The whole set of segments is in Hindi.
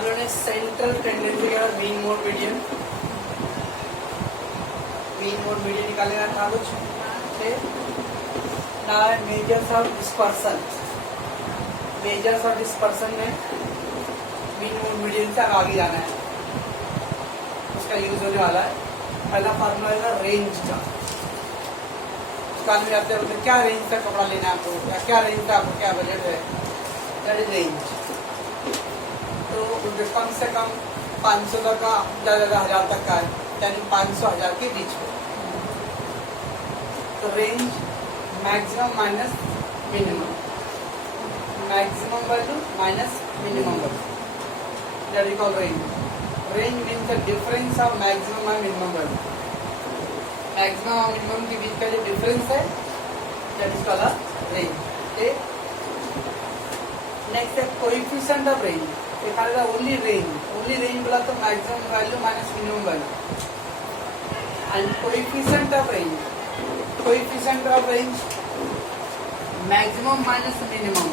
हम लोगों ने सेंट्रल टेंडेंसी के बाद मीन मोड मीडियन निकालेगा था कुछ मेजर्स ऑफ डिस्पर्सन में मीन मोड मीडियन से आगे जाना है, उसका यूज होने वाला है। पहला फार्मूला है रेंज का। दुकान में जाते हैं क्या रेंज का कपड़ा लेना है आपको, या क्या रेंज का आपको क्या बजट है, दैट इज रेंज। तो कम से कम 500 तक का, ज़्यादा 1000 तक का है, यानी 500-1000 के बीच में। तो range maximum minus minimum, maximum value minus minimum value, that is called range. Range means the difference of maximum और मिनिमम वैल्यू। मैक्सिमम और मिनिमम के बीच का जो डिफरेंस है that is called range. Next है coefficient of range. Only range बोला तो maximum value minus minimum value. And coefficient of range maximum minus minimum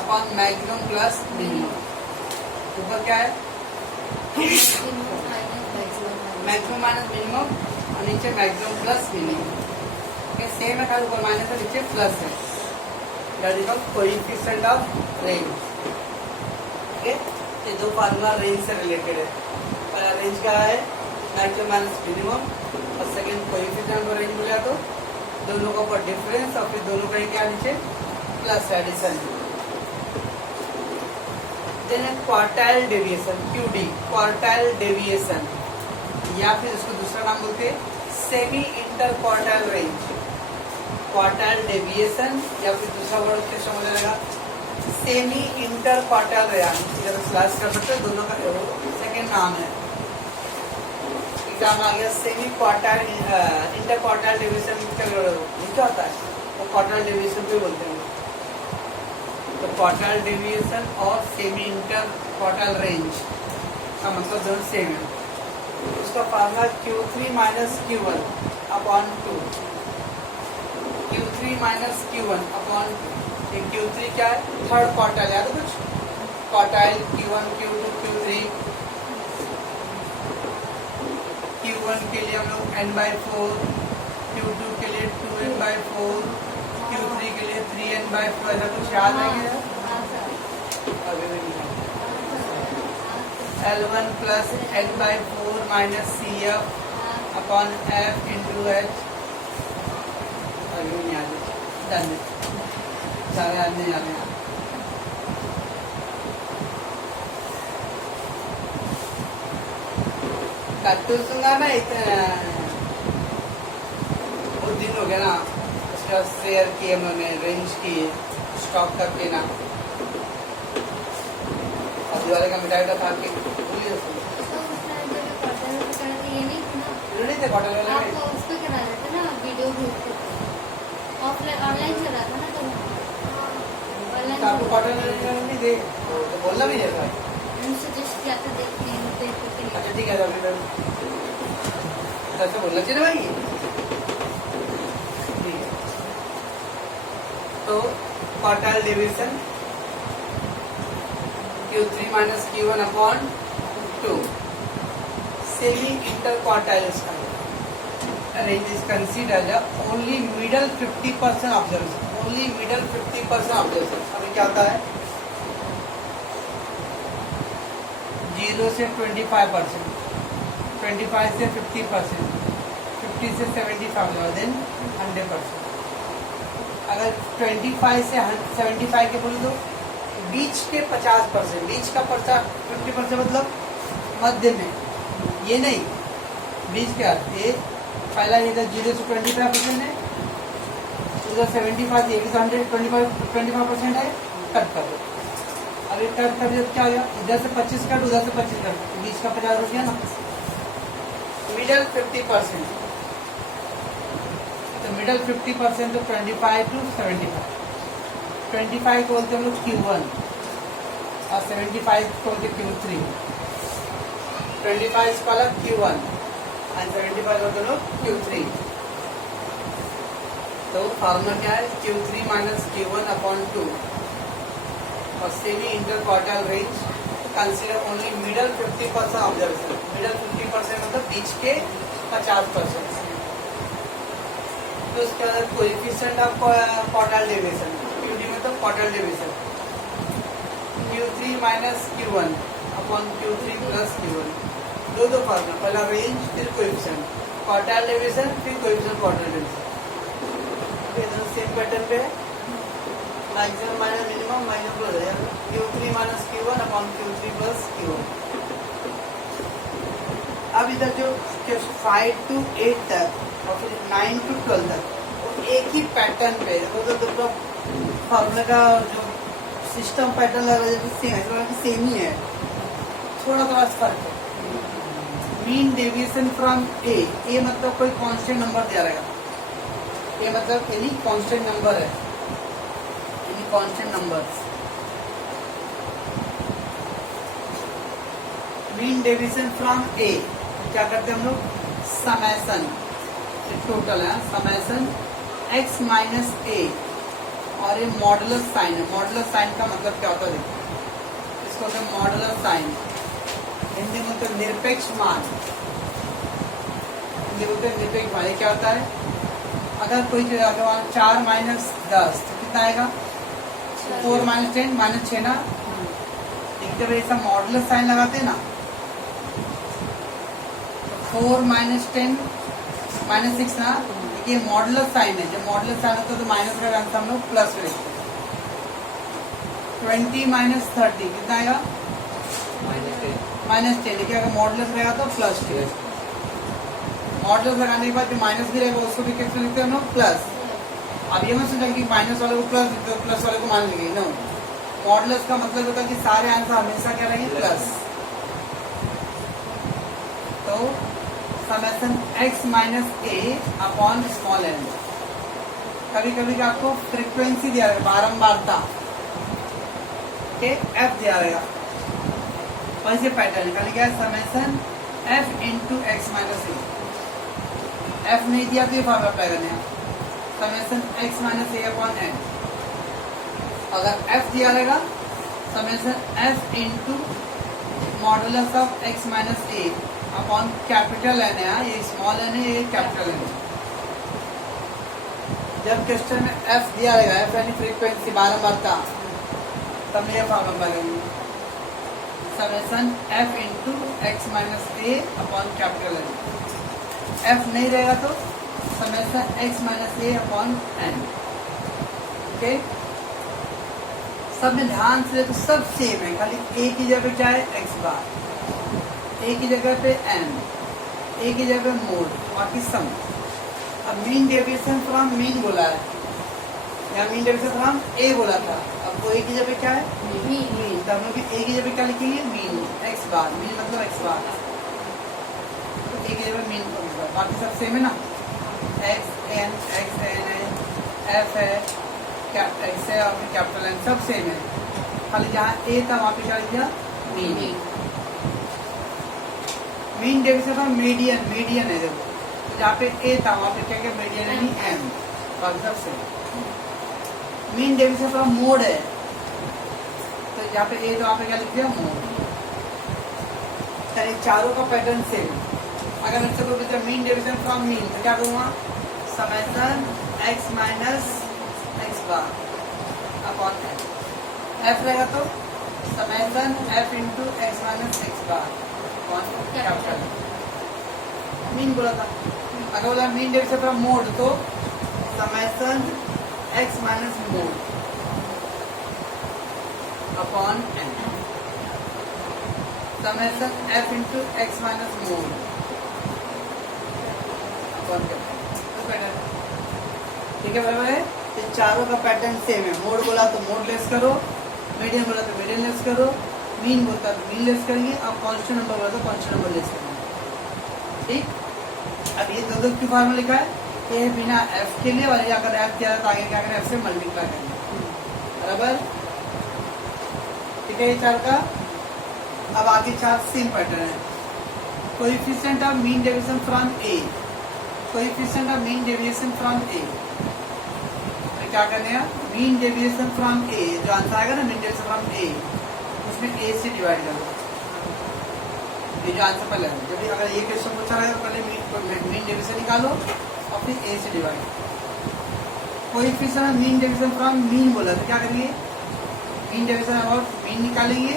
upon maximum plus minimum. ऊपर क्या है मैक्सिमम माइनस मिनिमम और नीचे मैक्सिमम प्लस मिनिमम। सेम है, ऊपर माइनस है नीचे प्लस है, that is called coefficient of range. Okay, ये दो फार्मूला रेंज से रिलेटेड है। पहला रेंज क्या है मैक्सिमम माइनस मिनिमम, और सेकंड कोएफिशिएंट ऑफ रेंज बोला तो दोनों का ऊपर डिफरेंस और फिर दोनों का क्या नीचे plus addition. Then quartile deviation QD, quartile deviation, या फिर उसको दूसरा नाम बोलते हैं semi inter quartile range. Quartile deviation या फिर दूसरा वर्ड उसके समझ आएगा semi inter quartile range. Slash कर सकते हैं, दोनों का सेकेंड नाम है। एग्जाम आ गया semi quartile inter quartile deviation क्या होता है, वो क्वार्टाइल डेविएशन को बोलते हैं। तो क्वार्टाइल डेविएशन और सेमी इंटर क्वार्टाइल रेंज का मतलब दोनों सेम है। उसका formula Q3 minus Q1 upon 2, Q3 minus Q1 upon 2। Q3 क्या है थर्ड क्वार्टाइल, याद है कुछ quartile Q1 Q2 Q3। Q1 के लिए हम लोग n/4, Q2 के लिए 2n/4, Q3 के लिए 3n/4। ऐसा कुछ याद है क्या? अभी भी नहीं। L1 plus n/4 minus CF upon F into H। अभी भी नहीं आते, सारे याद नहीं आ रहे हैं। कट्टू सुना ना, इतना बहुत दिन हो गया ना, उसका शेयर किए मैंने, रेंज की स्टॉक करके ना। अब दिवाली का मिठाई का खा के भूलिए नहीं थे क्वार्टर वाले में। उसको करा देते ना वीडियो ऑफलाइन ऑनलाइन चला था ना, तो आपको क्वार्टर नहीं दे तो बोलना भी है भाई। सजेस्ट किया था, देखते हैं। अच्छा ठीक है, ऐसा बोलना चाहिए भाई। ठीक है, तो quartile deviation Q3 minus Q1 upon 2। Semi inter quartile range is considered only middle 50% observation, only middle 50% observation. अभी क्या होता है 0 से 25%, 25 से 50%, 50 से 75, देन 100%। अगर 25 से 75 के बोल दो, बीच के 50%, बीच का 50% मतलब मध्य में, ये नहीं बीच के अर्थ। ये पहला इधर 0 से 25% है, उधर 75, ये भी 125% है, कट कर दो। अब एक कट कर दिया क्या हो गया, इधर से 25 कट, उधर से 25 कट, बीच का 50 हो गया ना। मिडल 50%, तो मिडल 50% तो 25 to 75। 25 को बोलते हम लोग Q1 और 75 को बोलते Q3। 25 को अलग Q1 और 75 को बोलते लोग Q3। तो फार्मूला क्या है Q3 माइनस Q1 अपॉन 2 और semi inter quartile range consider only middle 50% observation. Middle 50% मतलब बीच के 50%। तो उसके बाद coefficient of quartile deviation, QD मतलब quartile deviation, Q3 minus Q1 upon Q3 plus Q1। दो फॉर्मूला, पहला रेंज फिर कोएफिशिएंट, क्वार्टाइल डेविएशन फिर coefficient quartile deviation. Same pattern पे है, maximum minus minimum minus plus है, Q3 minus Q1 upon Q3 plus Q1। अब इधर जो 5 to 8 तक और फिर 9 to 12 तक वो एक ही पैटर्न पे, वो तो फॉर्मूला का जो सिस्टम पैटर्न लग रहा है सेम ही है, थोड़ा थोड़ा फर्क है। मीन डेविएशन फ्रॉम ए मतलब कोई कांस्टेंट नंबर दिया रहेगा, ए मतलब एनी कांस्टेंट नंबर है, any constant numbers. Mean deviation from A क्या करते हैं हम लोग, समेशन, टोटल है समेशन x माइनस ए, और ये मॉडुलस साइन है। मॉडुलस साइन का मतलब क्या होता है, देखो इसको होता है मॉडुलस साइन, हिंदी में तो निरपेक्ष मान, हिंदी बोलते हैं निरपेक्ष मान। ये क्या होता है, अगर कोई चीज आगे वहां 4 माइनस 10 तो कितना आएगा, 4 माइनस 10 माइनस 6 ना। जब ऐसा मॉडुलस साइन लगाते हैं ना, 4 माइनस 10 माइनस 6 ना, ये मॉडुलस साइन है। जब मॉडुलस साइन होता है तो माइनस का आंसर हम लोग प्लस में लिखते हैं। 20 माइनस 30 कितना आएगा, माइनस 10। देखिए अगर मॉडुलस रहेगा तो प्लस 10, मॉडुलस लगाने के बाद जो माइनस भी रहेगा उसको भी कितना लिखते हैं हम लोग, प्लस। अब ये मत सोचा कि माइनस वाले को प्लस लिखते हो, प्लस वाले को मान लेंगे, नो। मॉडुलस का मतलब होता है कि सारे आंसर हमेशा क्या रहेंगे, प्लस। तो summation x minus A upon small N. कभी कभी आपको फ्रीक्वेंसी दिया रहेगा, बारंबारता के f दिया रहेगा, वैसे पैटर्न खाली क्या है, summation f into X minus A. f नहीं दिया तो ये फॉर्मूला अप्लाई करने हैं, summation x minus A upon N. अगर f दिया रहेगा, summation f into modulus of x minus A upon capital N है, ये स्मॉल एन है, ये कैपिटल एन है। जब क्वेश्चन में f दिया रहेगा, f यानी फ्रीक्वेंसी, बारंबारता, तब ये फॉर्मूला लगेंगे, summation f into X minus A upon capital N. f नहीं रहेगा तो summation x minus A upon N. Okay, सब में ध्यान से तो सब सेम है, खाली a की जगह क्या है, x बार, ए की जगह पे एन, ए की जगह मोड, बाकी सम। अब मीन डेविएशन फ्रॉम मीन बोला है, या मीन डेविएशन फ्रॉम ए बोला था, अब वो ए की जगह क्या है, मीन। तो हम लोग ए की जगह क्या लिखेंगे, मीन, एक्स बार, मीन मतलब एक्स बार, तो ए की जगह मीन, बाकी सब सेम है ना, एक्स एन है, एफ है, एक्स है, और फिर कैपिटल एन, सब सेम है। खाली जहाँ ए था वहाँ पे क्या लिख दिया, mean. Mean deviation from median, median है, देखो जहाँ पे ए था वहाँ पे क्या क्या मीडियन है, एम, बाकी सब same. Mean deviation from mode है, तो जहाँ पे ए तो वहाँ पे क्या लिख दिया, मोड। यानी चारों का पैटर्न सेम। अगर मेरे से बोलते हैं मीन डेविएशन फ्रॉम मीन, तो क्या करूँगा, summation X minus X bar upon F. F रहेगा तो summation F into X minus X bar capital mean बोला था। अगर बोला मीन डेविएशन फ्रॉम मोड तो summation X minus mode upon N, summation F into X minus mode upon capital. ठीक है बराबर है, ये चारों का पैटर्न सेम है। मोड बोला तो मोड लेस करो, मीडियन बोला तो मीडियन लेस करो, मीन बोलता है तो मीन लेस करेंगे, और कांस्टेंट नंबर बोला तो कांस्टेंट नंबर लेस करेंगे। ठीक, अब ये दो की फॉर्मूला लिखा है, ये बिना f के लिए, और ये अगर f दिया तो आगे क्या करें, f से मल्टीप्लाई करेंगे, बराबर। ठीक है, ये चार का। अब आगे चार सेम पैटर्न है। Coefficient of mean deviation from A, coefficient of mean deviation from A, क्या करने हैं, मीन डेविएशन फ्रॉम ए, जो आंसर आएगा ना मीन डेविएशन फ्रॉम ए, इसमें ए से डिवाइड कर दो। ये जो आंसर पहले है, जब अगर ये क्वेश्चन पूछा रहेगा तो पहले मीन डेविएशन निकालो और फिर ए से divide. Coefficient mean deviation from mean बोला तो क्या करेंगे, मीन डेविएशन अबाउट मीन निकालेंगे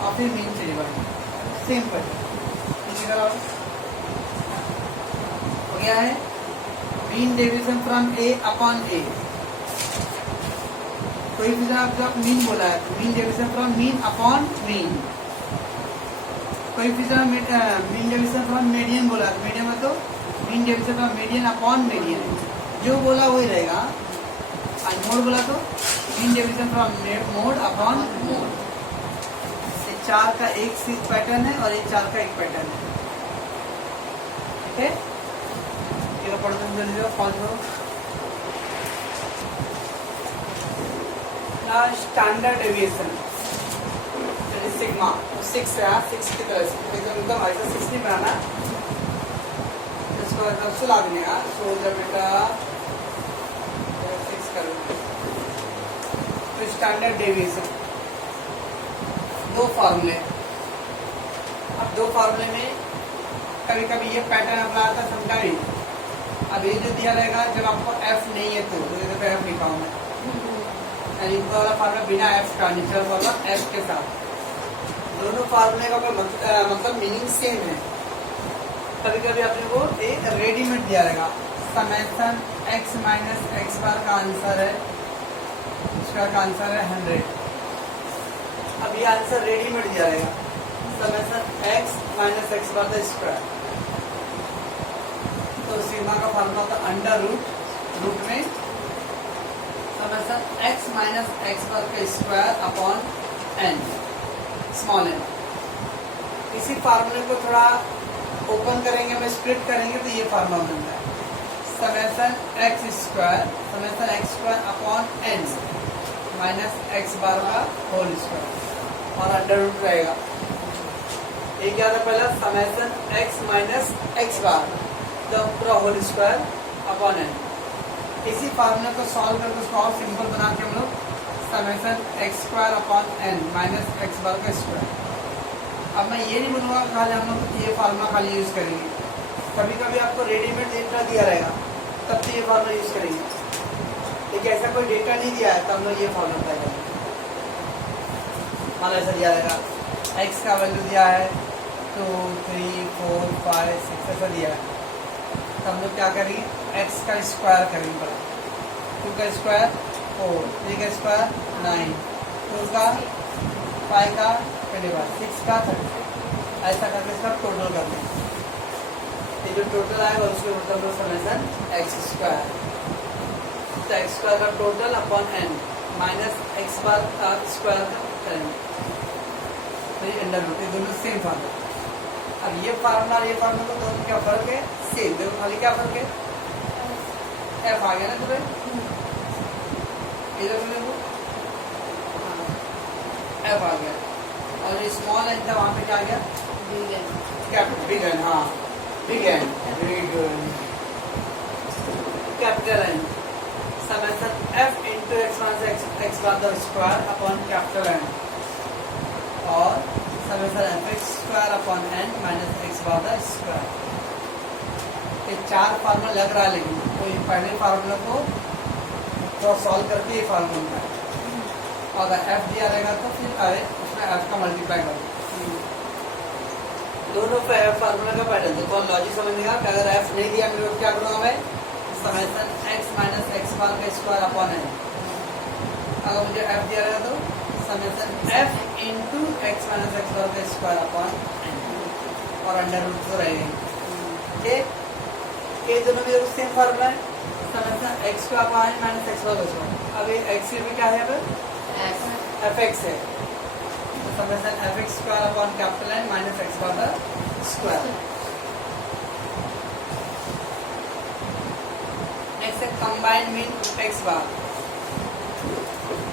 और फिर मीन से डिवाइड। सिंपल हो गया है। Mean deviation from A upon A, coefficient आप मीन बोला है तो mean deviation from mean upon mean. Coefficient mean deviation from median बोला है, मीडियन में तो mean deviation from median upon median, जो बोला वही रहेगा। और मोड बोला तो mean deviation from mode upon mode. ये 4 का एक पैटर्न है और ये 4 का एक पैटर्न है। ठीक है, ये पढ़ो तुम जल्दी से फॉलो। स्टैंडर्ड डेविएशन सिग्मा 6 है, 6 की तरह से एकदम ऐसा 6 नहीं बनाना, इसको एकदम सुला देने का। सो जब बेटा 6 कर तो स्टैंडर्ड डेविएशन दो फार्मूले। अब दो फार्मूले में कभी कभी ये पैटर्न अपना आता है, समझा नहीं। अब ये जो दिया रहेगा जब आपको एफ नहीं है तो एफ लिखा हूँ मैं, इनका वाला फार्मूला बिना एफ का, नीचे वाला एफ के साथ। दोनों फार्मूले का मतलब मीनिंग सेम है। कभी कभी अपने को एक रेडीमेड दिया रहेगा, summation x minus X bar का आंसर है, स्क्वायर का आंसर है 100। अब ये आंसर रेडीमेड दिया रहेगा, summation x minus X bar का स्क्वायर। तो सिग्मा का फार्मूला होता है अंडर रूट में summation x minus X bar का square upon n small n। इसी फार्मूले को थोड़ा ओपन करेंगे, हम स्प्लिट करेंगे तो ये फार्मूला बनता है summation x square upon n minus X bar का होल स्क्वायर और अंडर रूट रहेगा। ये क्या था पहला, summation x minus X bar तो पूरा होल स्क्वायर अपॉन n। इसी फार्मूले को सॉल्व करके उसको और सिंपल बना के हम लोग summation x square upon n minus X bar का स्क्वायर। अब मैं ये नहीं बोलूँगा खाली हम लोग ये फार्मूला खाली यूज करेंगे, कभी कभी आपको रेडीमेड डेटा दिया रहेगा तब तो ये फार्मूला यूज करेंगे, लेकिन ऐसा कोई डेटा नहीं दिया है तो हम लोग ये फार्मूला अप्लाई करेंगे। मान ऐसा दिया रहेगा x का वैल्यू दिया है 2 3 4 5 6 ऐसा दिया है, तो हम लोग क्या करेंगे x का स्क्वायर करेंगे पहले। 2 का स्क्वायर 4, 3 का स्क्वायर 9, 4 का 5 का 25, 6 का 30, ऐसा करके इसका टोटल कर देंगे। ये जो टोटल आएगा उसके मतलब समेशन x स्क्वायर, तो x स्क्वायर का total upon n minus X bar का स्क्वायर का करेंगे, तो ये अंडर रूट। ये दोनों सेम फार्मूला। अब ये फार्मूला और ये फार्मूला को दोनों क्या फर्क है, सेम। देखो खाली क्या फर्क है, एफ आ गया ना तुम्हें, इधर देखो एफ आ गया और ये स्मॉल एन था वहाँ पे क्या आ गया, कैपिटल बिग एन। हाँ big N, capital N summation F into X minus X bar the square upon capital N और summation F X square upon N minus X bar the square. ये 4 फार्मूला लग रहा है, लेकिन तो ये पहले फार्मूला को तो सॉल्व करके ये फार्मूला बनता है। अगर एफ दिया रहेगा तो फिर अरे उसमें एफ का मल्टीप्लाई करो, दोनों फार्मूला का पैटर्न देखो, लॉजिक समझने का। अगर एफ नहीं दिया मेरे को क्या करूँगा मैं, summation X minus X bar का स्क्वायर अपॉन एन। अगर मुझे एफ दिया रहेगा तो summation F into X minus X bar का स्क्वायर अपॉन एन और अंडर रूट तो रहेगा। ये दोनों भी सेम फार्मूला है, समेशन एक्स का upon N minus X bar का स्क्वायर। अब ये एक्स में क्या है, अब एफ एक्स है, तो summation F X square upon capital N minus X bar का स्क्वायर। नेक्स्ट है combined mean X bar,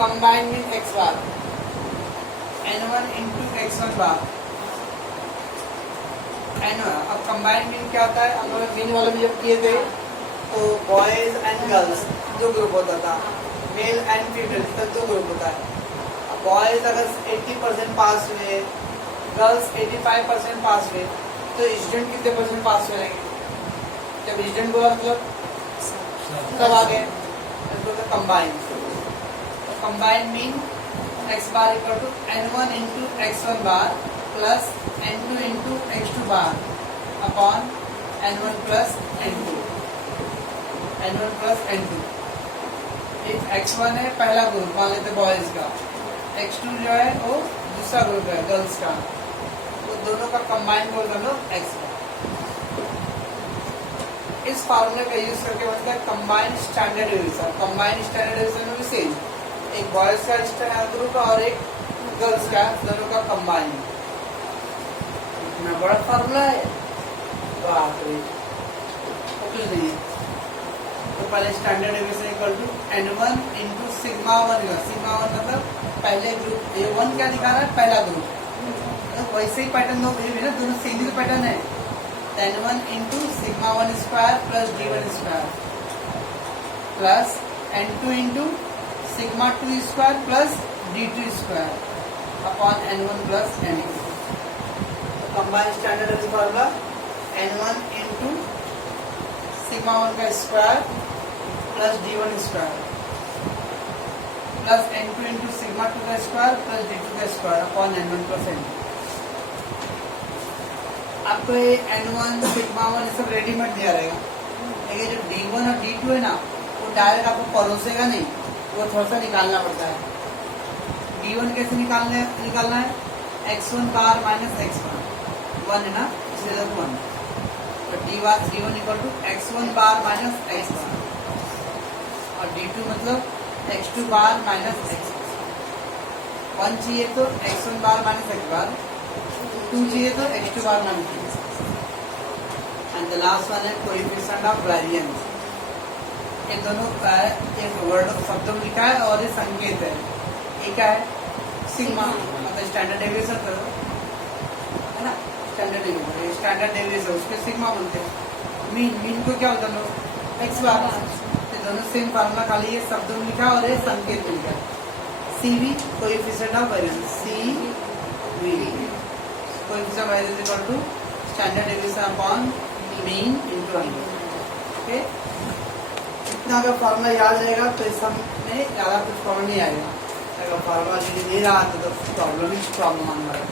combined mean X bar n1 into x1 bar n1। अब कंबाइंड मीन क्या होता है, हम लोग मीन वाले भी जब किए थे तो बॉयज एंड गर्ल्स 2 ग्रुप होता था, मेल एंड फीमेल तक 2 ग्रुप होता है। अब बॉयज अगर 80% पास हुए, गर्ल्स 85% पास हुए, तो स्टूडेंट कितने परसेंट पास हो जाएंगे? जब स्टूडेंट बोला मतलब सब आ गए, combine. Combine mean x bar equal to n1 into x1 bar plus n2 into x2 bar upon n1 plus n2, n1 plus n2। x1 है पहला ग्रुप, मान लेते बॉयज का, x2 जो है वो दूसरा ग्रुप है गर्ल्स का, तो दोनों का कंबाइन कर दो x का। इस फार्मूले का यूज करके बनता है combined standard deviation. Combined standard deviation में भी सेम, एक बॉयज का ग्रुप और एक गर्ल्स का, दोनों का कंबाइन। इतना बड़ा फार्मूला है, बाप रे, कुछ नहीं है। तो पहले standard deviation equal to n1 into sigma 1 का, सिग्मा 1 मतलब पहले ग्रुप, ये 1 क्या दिखा रहा है? पहला ग्रुप, तो वैसे ही पैटर्न दो, ये भी ना दोनों सिंगल पैटर्न है। n1 into sigma 1 square plus d1 square plus n2 into sigma 2 square plus d2 square upon n1 plus n2। Combined standard formula n1 into sigma 1 का square plus d1 square plus n2 into sigma 2 का स्क्वायर प्लस d2 का square upon n1 plus n2। आपको ये n1 सिग्मा 1 ये सब रेडीमेड दिया रहेगा, लेकिन जो d1 और d2 है ना, वो डायरेक्ट आपको परोसेगा नहीं, वो थोड़ा सा निकालना पड़ता है। d1 कैसे निकालना है? x1 बार माइनस x1, 1 है ना, इसलिए 1, तो d1 equal to x1 bar minus x1 और d2 मतलब x2 बार माइनस x1। 1 चाहिए तो x1 बार माइनस x बार, 2 चाहिए तो x2 bar minus x। And the last one है कोएफिशिएंट ऑफ वेरिएंस। ये दोनों एक वर्ड शब्द में लिखा है और ये संकेत है। ये क्या है? सिग्मा, मतलब स्टैंडर्ड डेविएशन है ना, स्टैंडर्ड डेविएशन, स्टैंडर्ड डेविएशन उसके सिग्मा बोलते हैं। मीन को क्या होता है लोग? x बार। ये दोनों सेम फार्मूला, खाली ये शब्द में लिखा और ये संकेत में लिखा है। CV coefficient of variance, CV coefficient of variance equal to standard deviation upon mean into under. Okay, इतना अगर फार्मूला याद रहेगा तो इस सब में ज़्यादा कुछ प्रॉब्लम नहीं आएगा। अगर फार्मूला नहीं रहा तो प्रॉब्लम ही प्रॉब्लम आने वाला है।